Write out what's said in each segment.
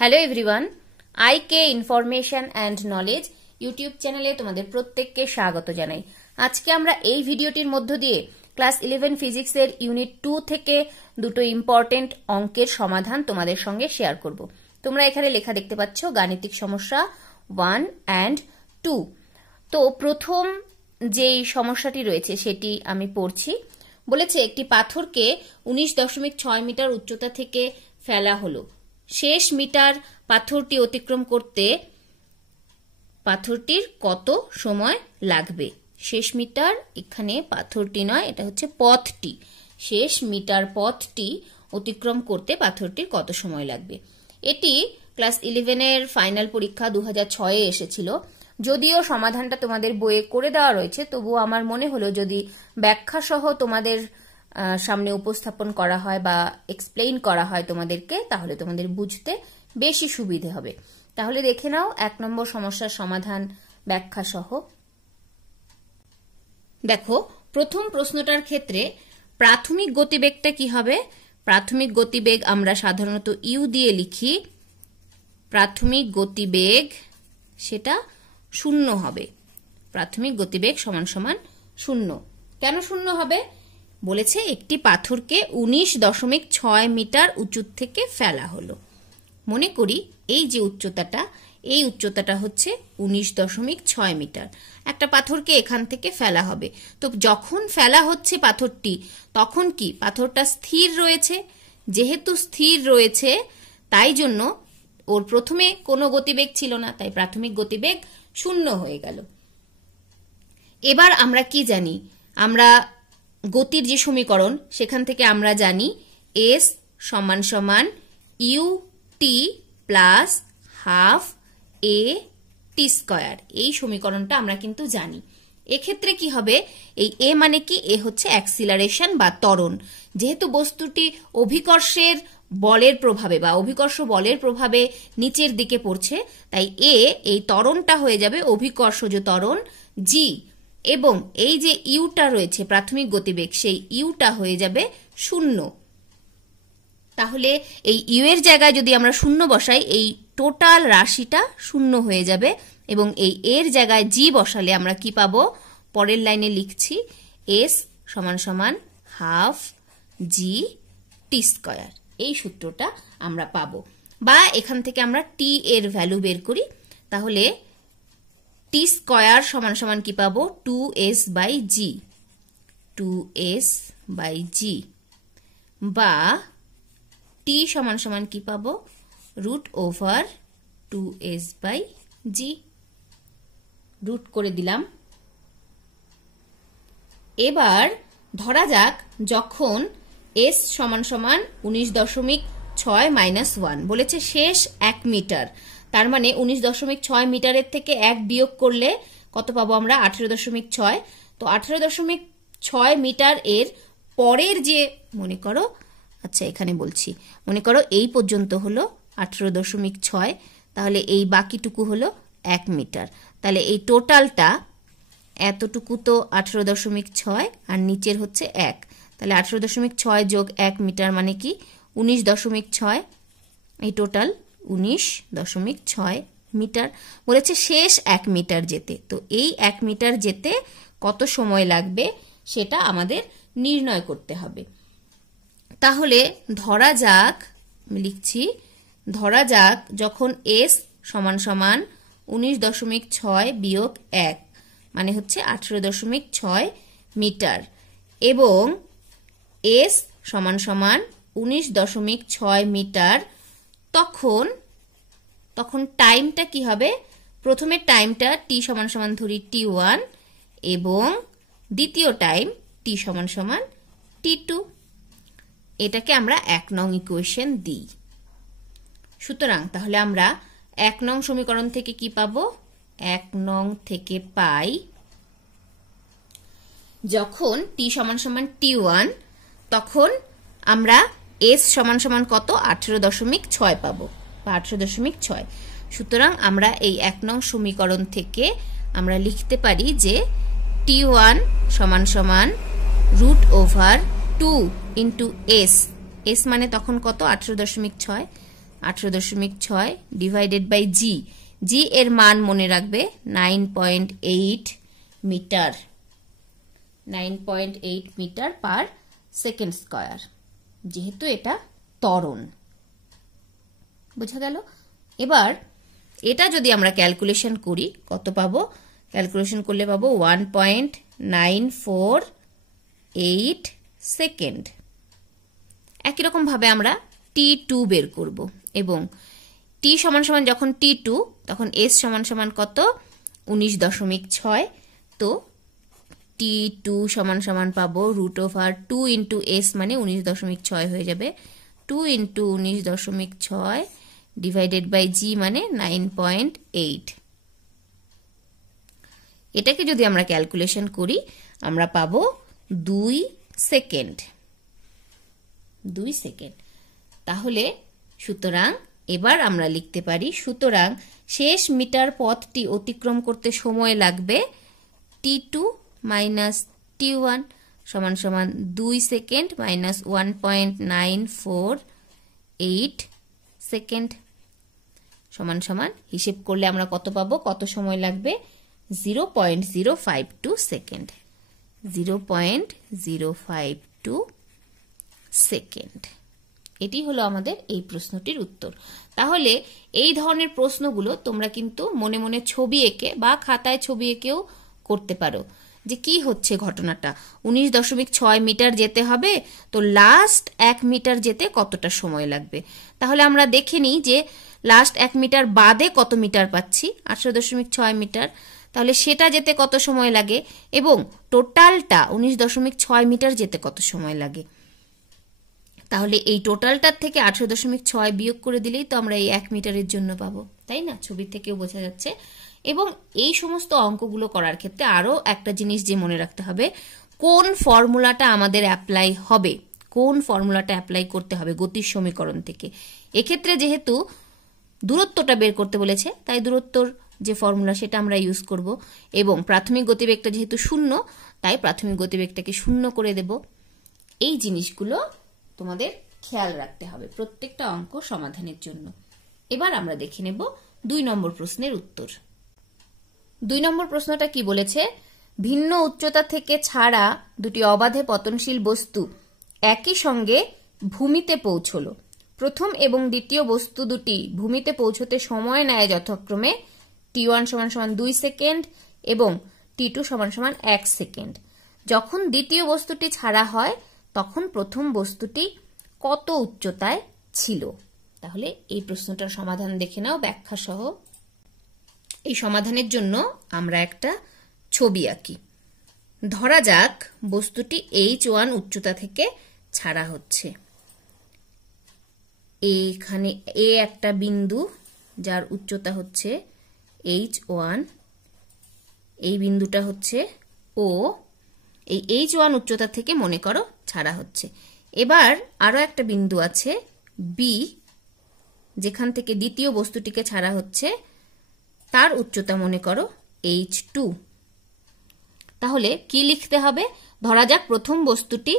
Hello everyone, IK information and knowledge YouTube চ্যানেলে তোমাদের প্রত্যেককে স্বাগত জানাই। আজকে আমরা এই ভিডিওটির মধ্য দিয়ে ক্লাস 11 ফিজিক্সের ইউনিট 2 থেকে দুটো ইম্পর্টেন্ট অঙ্কের সমাধান তোমাদের সঙ্গে শেয়ার করব। তোমরা এখানে লেখা দেখতে পাচ্ছ গাণিতিক সমস্যা 1 and 2। তো প্রথম যেই সমস্যাটি রয়েছে সেটি আমি পড়ছি। বলেছে একটি পাথরকে 19.6 মিটার উচ্চতা থেকে ফেলা হলো। শেষ মিটার পাথরটি অতিক্রম করতে পাথরটির কত সময় লাগবে? শেষ মিটার এখানে পাথরটি নয়, এটা হচ্ছে পথটি। শেষ মিটার পথটি অতিক্রম করতে পাথরটির কত সময় লাগবে? এটি ক্লাস 11 এর ফাইনাল পরীক্ষা 2006-এ এসেছিল। যদিও সমাধানটা তোমাদের বইয়ে করে দেওয়া রয়েছে, তবুও আমার মনে হলো যদি ব্যাখ্যা সহ তোমাদের সামনে উপস্থাপন করা হয় বা এক্সপ্লেইন করা হয় তোমাদেরকে, তাহলে তোমাদের বুঝতে বেশি সুবিধে হবে। তাহলে দেখে নাও 1 নম্বর সমস্যার সমাধান ব্যাখ্যা সহ। দেখো, প্রথম প্রশ্নটার ক্ষেত্রে প্রাথমিক গতিবেগটা কি হবে? প্রাথমিক গতিবেগ আমরা সাধারণত ইউ দিয়ে লিখি। প্রাথমিক গতিবেগ সেটা 0 হবে। প্রাথমিক গতিবেগ সমান সমান 0। কেন 0 হবে? বলেছে একটি পাথরকে 19.6 মিটার উঁচু থেকে ফেলা হলো। মনে করি এই যে উচ্চতাটা, এই উচ্চতাটা হচ্ছে 19.6 মিটার। একটা পাথরকে এখান থেকে ফেলা হবে। তো যখন ফেলা হচ্ছে পাথরটি, তখন কি পাথরটা স্থির রয়েছে? যেহেতু স্থির রয়েছে, তাই জন্য ওর প্রথমে কোনো গতিবেগ ছিল না, তাই প্রাথমিক গতিবেগ 0 হয়ে গেল। এবার আমরা কি জানি? আমরা গতির যে সমীকরণ, সেখান থেকে আমরা জানি এস সমান সমান ইউ টি প্লাস হাফ এ টি স্কয়ার। এই সমীকরণটা আমরা কিন্তু জানি। এক্ষেত্রে কি হবে? এই এ মানে কি? এ হচ্ছে অ্যাক্সিলারেশন বা ত্বরণ। যেহেতু বস্তুটি অভিকর্ষের বলের প্রভাবে বা অভিকর্ষ বলের প্রভাবে নিচের দিকে পড়ছে, তাই এ এই ত্বরণটা হয়ে যাবে অভিকর্ষজ ত্বরণ জি, এবং এই যে ইউটা রয়েছে প্রাথমিক গতিবেগ, সেই ইউটা হয়ে যাবে 0। তাহলে এই ইউ এর জায়গায় যদি আমরা 0 বসাই, এই টোটাল রাশিটা 0 হয়ে যাবে, এবং এই এর জায়গায় জি বসালে আমরা কি পাবো? পরের লাইনে লিখছি এস সমান সমান হাফ জি টি স্কয়ার। এই সূত্রটা আমরা পাবো। বা এখান থেকে আমরা টি এর ভ্যালু বের করি, তাহলে টি স্কয়ার সমান সমান কি পাবো? 2s by G. 2s by জি, বা টি সমান সমান কি পাবো? Root over 2s by G. Root করে দিলাম। এবার ধরা যাক যখন s সমান সমান 19.6 মাইনাস 1, বলেছে শেষ 1 মিটার। তার মানে 19.6 মিটারের থেকে 1 বিয়োগ করলে কত পাবো আমরা? 18.6। তো 18.6 মিটার এর পরের যে, মনে করো, আচ্ছা এখানে বলছি, মনে করো এই পর্যন্ত হলো 18.6, তাহলে এই বাকিটুকু হলো 1 মিটার। তাহলে এই টোটালটা এতটুকু তো 18.6 আর নিচের হচ্ছে 1, তাহলে 18.6 যোগ 1 মিটার মানে কি? 19.6। এই টোটাল 19.6 মিটার। বলেছে শেষ 1 মিটার যেতে। তো এই 1 মিটার যেতে কত সময় লাগবে সেটা আমাদের নির্ণয় করতে হবে। তাহলে ধরা যাক, লিখছি, ধরা যাক যখন এস সমান সমান 19.6 বিয়োগ 1 মানে হচ্ছে 18.6 মিটার, এবং এস সমান সমান 19.6 মিটার, তখন টাইমটা কি হবে? প্রথমে টাইমটা টি সমান সমান ধরি t1, এবং দ্বিতীয় টাইম টি সমান সমান t2। এটাকে আমরা 1 নং ইকুয়েশন দিই। সুতরাং তাহলে আমরা 1 নং সমীকরণ থেকে কি পাবো? 1 নং থেকে পাই যখন টি সমান সমান t1, তখন আমরা s সমান সমান কত? 18.6 পাবো, বা 18.6। সুতরাং আমরা এই 1 নং সমীকরণ থেকে আমরা লিখতে পারি যে t1 সমান সমান root over 2 into S. S মানে তখন কত? 18.6। 18.6 ডিভাইডেড বাই জি। জি এর মান মনে রাখবে 9.8 meter, 9.8 meter per second square, যেহেতু এটা ত্বরণ। বোঝা গেল? এবার এটা যদি আমরা ক্যালকুলেশন করি কত পাবো? ক্যালকুলেশন করলে পাবো 1.948 সেকেন্ড। একই রকম ভাবে আমরা T2 বের করব এবং T সমান সমান যখন T2 তখন S সমান সমান কত? 19.6। তো T2 সমান সমান পাবো √2 ইন্টু S মানে 19.6 হয়ে যাবে। 2 ইন্টু 19.6 ডিভাইডেড বাই জি মানে 9.8। এটাকে যদি আমরা ক্যালকুলেশন করি আমরা পাবো 2 সেকেন্ড। 2 সেকেন্ড। তাহলে সুতরাং এবার আমরা লিখতে পারি, সুতরাং শেষ মিটার পথটি অতিক্রম করতে সময় লাগবে T2 মাইনাস T1 সমান সমান 2 সেকেন্ড মাইনাস 1.948 সেকেন্ড সমান সমান হিসেব করলে আমরা কত পাবো? কত সময় লাগবে? 0.052 সেকেন্ড। 0.052 সেকেন্ড। এটি হলো আমাদের এই প্রশ্নটির উত্তর। তাহলে এই ধরনের প্রশ্নগুলো তোমরা কিন্তু মনে মনে ছবি এঁকে বা খাতায় ছবি এঁকেও করতে পারো, যে কি হচ্ছে ঘটনাটা। 19.6 মিটার যেতে হবে, তো লাস্ট 1 মিটার যেতে কতটা সময় লাগবে। তাহলে আমরা দেখে নিই যে লাস্ট 1 মিটার বাদে কত মিটার পাচ্ছি, 18.6 মিটার। তাহলে সেটা যেতে কত সময় লাগে এবং টোটালটা 19.6 মিটার যেতে কত সময় লাগে। তাহলে এই টোটালটার থেকে 18.6 বিয়োগ করে দিলেই তো আমরা এই 1 মিটারের জন্য পাবো, তাই না? ছবি থেকেও বোঝা যাচ্ছে। এবং এই সমস্ত অঙ্কগুলো করার ক্ষেত্রে আরো একটা জিনিস যে মনে রাখতে হবে, কোন ফর্মুলাটা আমাদের অ্যাপ্লাই হবে, কোন ফর্মুলাটা অ্যাপ্লাই করতে হবে গতির সমীকরণ থেকে। এক্ষেত্রে যেহেতু দূরত্বটা বের করতে বলেছে তাই দূরত্বর যে ফর্মুলা সেটা আমরা ইউজ করব, এবং প্রাথমিক গতিবেগটা যেহেতু 0 তাই প্রাথমিক গতিবেগটাকে 0 করে দেব। এই জিনিসগুলো তোমাদের খেয়াল রাখতে হবে প্রত্যেকটা অঙ্ক সমাধানের জন্য। এবার আমরা দেখে নেব 2 নম্বর প্রশ্নের উত্তর। 2 নম্বর প্রশ্নটা কি বলেছে? ভিন্ন উচ্চতা থেকে ছাড়া দুটি অবাধে পতনশীল বস্তু একই সঙ্গে ভূমিতে পৌঁছলো। প্রথম এবং দ্বিতীয় বস্তু দুটি ভূমিতে পৌঁছতে সময় নেয় যথাক্রমে T1 সমান সমান 2 সেকেন্ড এবং T2 সমান সমান 1 সেকেন্ড। যখন দ্বিতীয় বস্তুটি ছাড়া হয় তখন প্রথম বস্তুটি কত উচ্চতায় ছিল? তাহলে এই প্রশ্নটার সমাধান দেখে নাও ব্যাখ্যা সহ। এই সমাধানের জন্য আমরা একটা ছবি আঁকি। ধরা যাক বস্তুটি H1 উচ্চতা থেকে ছাড়া হচ্ছে। এইখানে এ একটা বিন্দু যার উচ্চতা হচ্ছে H1, এই বিন্দুটা হচ্ছে O। এই H1 উচ্চতা থেকে মনে করো ছাড়া হচ্ছে। এবার আরো একটা বিন্দু আছে B, যেখান থেকে দ্বিতীয় বস্তুটিকে ছাড়া হচ্ছে, তার উচ্চতা মনে করো H2। তাহলে কি লিখতে হবে? ধরা যাক প্রথম বস্তুটি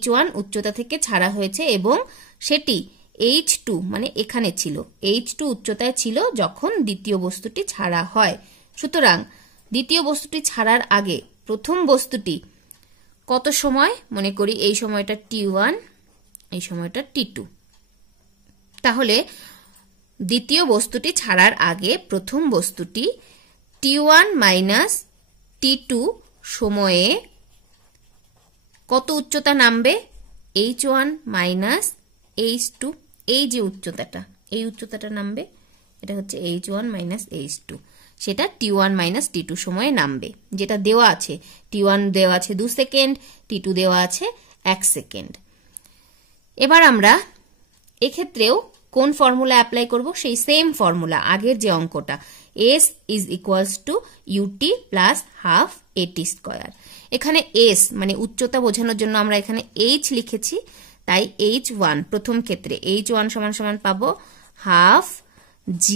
H1 উচ্চতা থেকে ছাড়া হয়েছে এবং সেটি H2 মানে এখানে ছিল, H2 উচ্চতায় ছিল যখন দ্বিতীয় বস্তুটি ছাড়া হয়। সুতরাং দ্বিতীয় বস্তুটি ছাড়ার আগে প্রথম বস্তুটি কত সময়? মনে করি এই সময়টা T1, এই সময়টা T2। তাহলে দ্বিতীয় বস্তুটি ছাড়ার আগে প্রথম বস্তুটি T1 মাইনাস T2 সময়ে কত উচ্চতা নামবে? H1 minus H2। এই যে উচ্চতাটা, এই উচ্চতাটা নামবে, এটা হচ্ছে H1 মাইনাস H2, সেটা T1 মাইনাস T2 সময়ে নামবে, যেটা দেওয়া আছে। T1 দেওয়া আছে 2 সেকেন্ড, T2 দেওয়া আছে 1 সেকেন্ড। এবার আমরা এক্ষেত্রেও কোন ফর্মুলা অ্যাপ্লাই করব? সেই সেম ফর্মুলা, আগের যে অঙ্কটা, S is equals to UT plus half AT square. এখানে S মানে উচ্চতা বোঝানোর জন্য আমরা এখানে H লিখেছি, তাই H1 প্রথম ক্ষেত্রে H1 সমান সমান পাবো হাফ G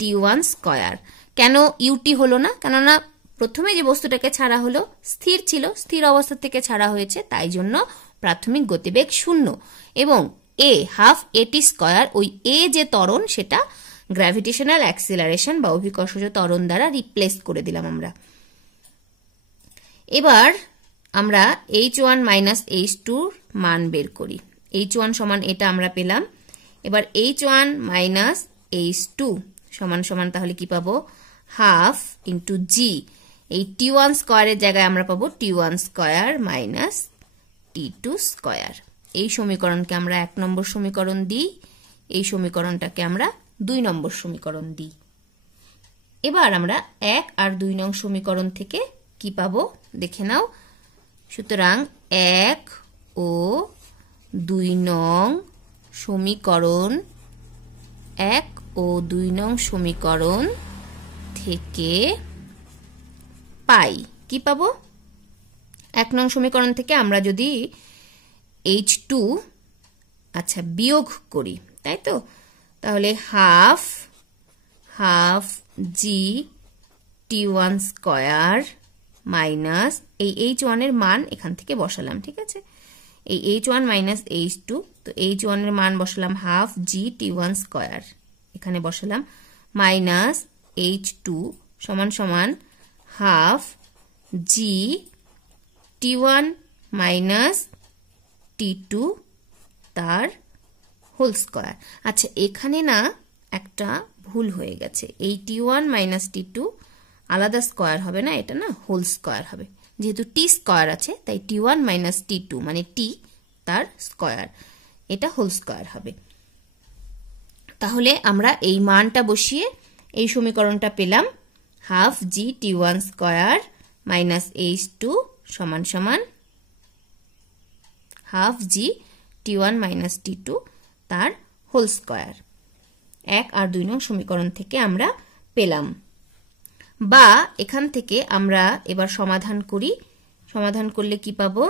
T1 স্কয়ার। কেন UT হলো না? কেননা প্রথমে যে বস্তুটাকে ছাড়া হলো স্থির ছিল, স্থির অবস্থা থেকে ছাড়া হয়েছে, তাই জন্য প্রাথমিক গতিবেগ 0 এবং এ হাফ এটি স্কয়ার, ওই এ যে ত্বরণ সেটা গ্র্যাভিটেশনাল অ্যাক্সিলারেশন বা অভিকর্ষজ ত্বরণ দ্বারা রিপ্লেস করে দিলাম আমরা। এবার আমরা h1 মাইনাস h2 মান বের করি। h1 সমান এটা আমরা পেলাম। এবার h1 মাইনাস h2 সমান সমান তাহলে কি পাবো, হাফ ইন্টু জি, এই t1 স্কয়ারের জায়গায় আমরা পাবো t1 square minus t2 square. এই সমীকরণকে আমরা 1 নম্বর সমীকরণ দিই, এই সমীকরণটাকে আমরা 2 নম্বর সমীকরণ দিই। এবার আমরা 1 আর 2 নং সমীকরণ থেকে কি পাবো দেখে নাও। সুতরাং 1 ও 2 নং সমীকরণ, 1 ও 2 নং সমীকরণ থেকে পাই কি পাবো, 1 নং সমীকরণ থেকে আমরা যদি h2 আচ্ছা বিয়োগ করি, তাই তো, তাহলে হাফ জি t1 স্কয়ার মাইনাস এই h1 এর মান এখান থেকে বসালাম, ঠিক আছে, এই h1 মাইনাস h2, তো h1 এর মান বসালাম হাফ জি t1 স্কয়ার, এখানে বসালাম মাইনাস h2 সমান সমান হাফ জি t1 মাইনাস t2 তার হোল স্কয়ার। আচ্ছা এখানে না একটা ভুল হয়ে গেছে, এই t1 মাইনাস t2 আলাদা স্কয়ার হবে না, এটা না হোল স্কয়ার হবে, যেহেতু t স্কয়ার আছে তাই t1 মাইনাস t2 মানে t তার স্কয়ার, এটা হোল স্কয়ার হবে। তাহলে আমরা এই মানটা বসিয়ে এই সমীকরণটা পেলাম, হাফ জি t1 স্কয়ার মাইনাস h2 সমান সমান হাফ জি t1 মাইনাস t2 তার হোল স্কয়ার। 1 আর 2 নং সমীকরণ থেকে আমরা পেলাম। বা এখান থেকে আমরা এবার সমাধান করি, সমাধান করলে কি পাবো,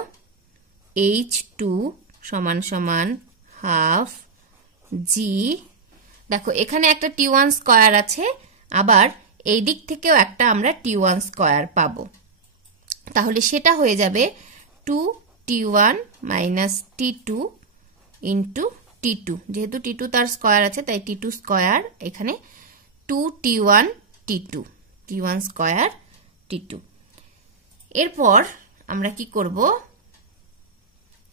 h2 সমান সমান হাফ জি, দেখো এখানে একটা t1 স্কয়ার আছে, আবার এই দিক থেকেও একটা আমরা t1 স্কয়ার পাবো, তাহলে সেটা হয়ে যাবে 2t1 minus t2 into t2, যেহেতু t2 তার স্কয়ার আছে তাই t2 স্কয়ার, এখানে 2t1 t2, t1 square t2। এরপর আমরা কি করব,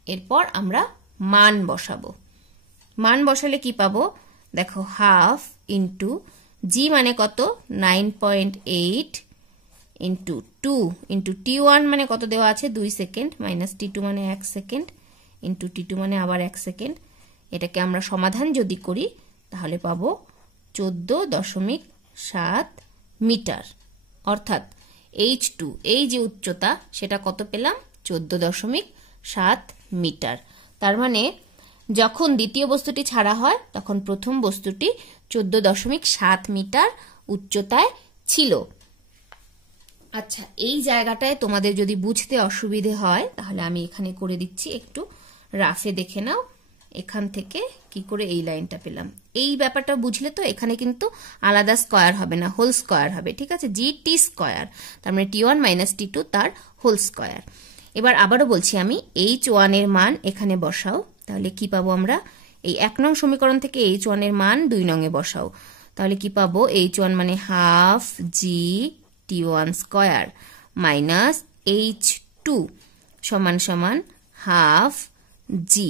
এরপর আমরা মান বসাবো। মান বসালে কি পাবো, দেখো হাফ ইন্টু জি মানে কত 9.8 ইন্টু 2 ইন্টু t1 মানে কত দেওয়া আছে 2 সেকেন্ড মাইনাস t2 মানে 1 সেকেন্ড ইন্টু t2 মানে আবার 1 সেকেন্ড। এটাকে আমরা সমাধান যদি করি তাহলে পাবো 14.7 মিটার, অর্থাৎ h2 এই যে উচ্চতা সেটা কত পেলাম 14.7 মিটার। তার মানে যখন দ্বিতীয় বস্তুটি ছাড়া হয় তখন প্রথম বস্তুটি 14.7 মিটার উচ্চতায় ছিল। আচ্ছা এই জায়গাটায় তোমাদের যদি বুঝতে অসুবিধে হয় তাহলে আমি এখানে করে দিচ্ছি, একটু রাফে দেখে নাও, এখান থেকে কি করে এই লাইনটা পেলাম, এই ব্যাপারটা বুঝলে তো এখানে কিন্তু আলাদা স্কয়ার হবে না, হোল স্কয়ার হবে, ঠিক আছে, জি টি স্কয়ার, তার মানে t1 মাইনাস t2 তার হোল স্কয়ার। এবার আবারও বলছি আমি, h1 এর মান এখানে বসাও, তাহলে কি পাবো আমরা, এই 1 নং সমীকরণ থেকে h1 এর মান 2 নং এ বসাও, তাহলে কি পাবো, h1 মানে হাফ জি t1 স্কয়ার মাইনাস h2 সমান সমান হাফ জি,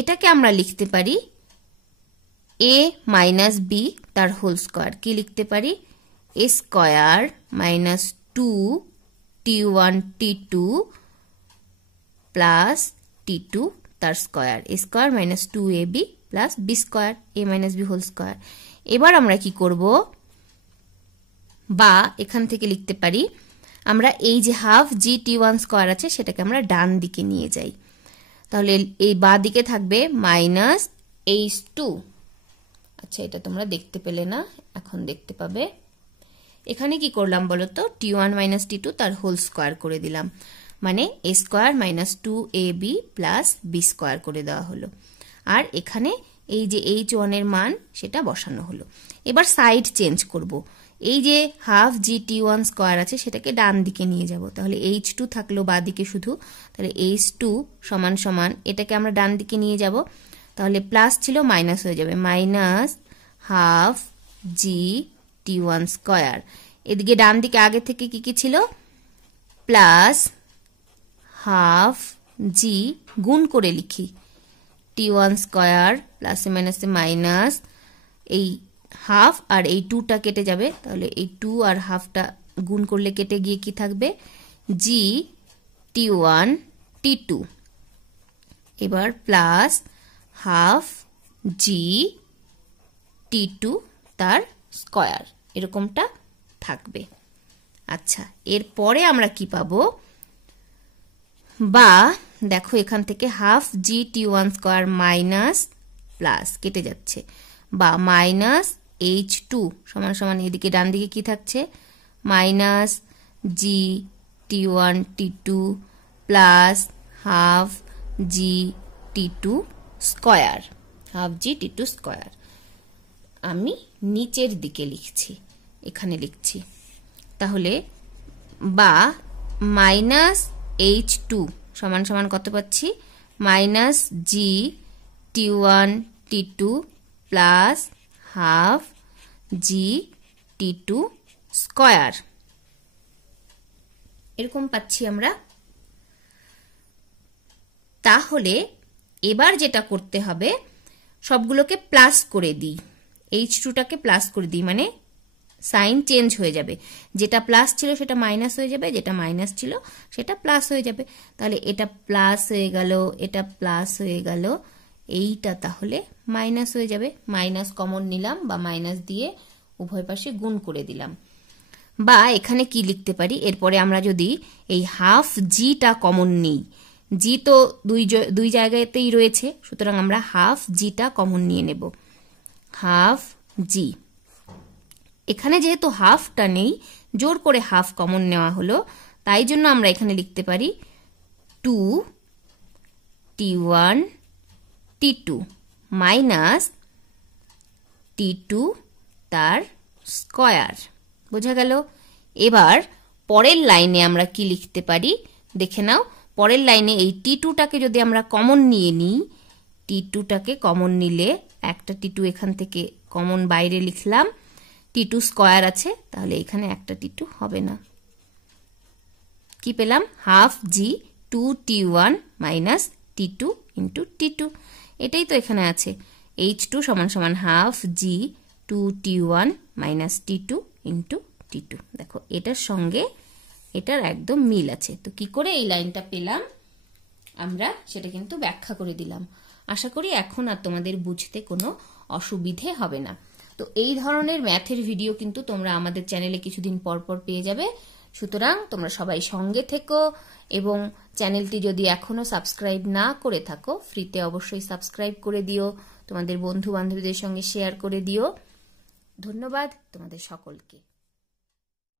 এটাকে আমরা লিখতে পারি a মাইনাস বি তার হোল স্কয়ার, কি লিখতে পারি a square minus 2 t1 t2 plus t2 তার square, a square minus 2ab plus b square, a minus b whole square. এবার আমরা কি করব, বা এখান থেকে লিখতে পারি আমরা এই যে হাফ জি t1 স্কয়ার আছে সেটাকে আমরা ডান দিকে নিয়ে যাই, তাহলে এই বা দিকে থাকবে মাইনাস h2। আচ্ছা এটা তোমরা দেখতে পেলে না, এখন দেখতে পাবে। এখানে কি করলাম বলতো, t1 মাইনাস t2 তার হোল স্কয়ার করে দিলাম, মানে a square minus 2ab plus b square করে দেওয়া হলো, আর এখানে এই যে h1 এর মান সেটা বসানো হলো। এবার সাইড চেঞ্জ করব, এই যে হাফ GT1 স্কয়ার আছে সেটাকে ডান দিকে নিয়ে যাব, তাহলে H2 থাকলো বাঁ দিকে শুধু, তাহলে H2 সমান সমান এটাকে আমরা ডান দিকে নিয়ে যাব, তাহলে প্লাস ছিল মাইনাস হয়ে যাবে, মাইনাস হাফ GT1 স্কয়ার। এদিকে ডান দিকে আগে থেকে কি ছিল, প্লাস হাফ জি গুণ করে লিখি T1 স্কয়ার প্লাসে মাইনাসে মাইনাস, এই হাফ আর এই 2টা কেটে যাবে, তাহলে এই 2 আর হাফটা গুণ করলে কেটে গিয়ে কি থাকবে, GT1 T2, এবার প্লাস হাফ GT2 তার স্কয়ার, এরকমটা থাকবে। আচ্ছা, এরপরে আমরা কি পাবো, বা দেখো এখান থেকে half GT1 square minus plus কেটে যাচ্ছে, বা মাইনাস H2 সমান সমান এদিকে ডান দিকে কি থাকছে, minus GT1 T2 plus half GT2 square, half GT2 square. আমি নিচের দিকে লিখছি, এখানে লিখছি, তাহলে বা মাইনাস H2 সমান সমান কত পাচ্ছি, minus GT1 T2 plus half GT2 square, এরকম পাচ্ছি আমরা। তাহলে এবার যেটা করতে হবে, সবগুলোকে প্লাস করে দিই, H2টাকে প্লাস করে দিই, মানে সাইন চেঞ্জ হয়ে যাবে, যেটা প্লাস ছিল সেটা মাইনাস হয়ে যাবে, যেটা মাইনাস ছিল সেটা প্লাস হয়ে যাবে, তাহলে এটা প্লাস হয়ে গেল, এটা প্লাস হয়ে গেল, এইটা তাহলে মাইনাস হয়ে যাবে, মাইনাস কমন নিলাম বা মাইনাস দিয়ে উভয় পাশে গুণ করে দিলাম। বা এখানে কি লিখতে পারি, এরপরে আমরা যদি এই হাফ জিটা কমন নিই, জি তো দুই জায়গাতেই রয়েছে, সুতরাং আমরা হাফ জিটা কমন নিয়ে নেব, হাফ জি। এখানে যেহেতু হাফটা নেই, জোর করে হাফ কমন নেওয়া হলো, তাই জন্য আমরা এখানে লিখতে পারি 2T1 T2 মাইনাস T2 তার স্কয়ার, বোঝা গেল। এবার পরের লাইনে আমরা কি লিখতে পারি দেখে নাও, পরের লাইনে এই T2টাকে যদি আমরা কমন নিয়ে নিই, T2টাকে কমন নিলে একটা T2 এখান থেকে কমন বাইরে লিখলাম, T2 স্কয়ার আছে, তাহলে এখানে একটা T2 হবে না, কি পেলাম, হাফ জি 2T1 minus T2 into T2, এটাই তো এখানে আছে, H2 সমান সমান হাফ জি 2T1 minus T2 into T2। দেখো এটার সঙ্গে এটার একদম মিল আছে, তো কি করে এই লাইনটা পেলাম আমরা সেটা কিন্তু ব্যাখ্যা করে দিলাম। আশা করি এখন আর তোমাদের বুঝতে কোনো অসুবিধে হবে না। তো এই ধরনের ম্যাথের ভিডিও কিন্তু তোমরা আমাদের চ্যানেলে কিছুদিন পর পর পেয়ে যাবে, সুতরাং তোমরা সবাই সঙ্গে থেকো, এবং চ্যানেলটি যদি এখনো সাবস্ক্রাইব না করে থাকো, ফ্রিতে অবশ্যই সাবস্ক্রাইব করে দিও, তোমাদের বন্ধু বান্ধবীদের সঙ্গে শেয়ার করে দিও। ধন্যবাদ তোমাদের সকলকে।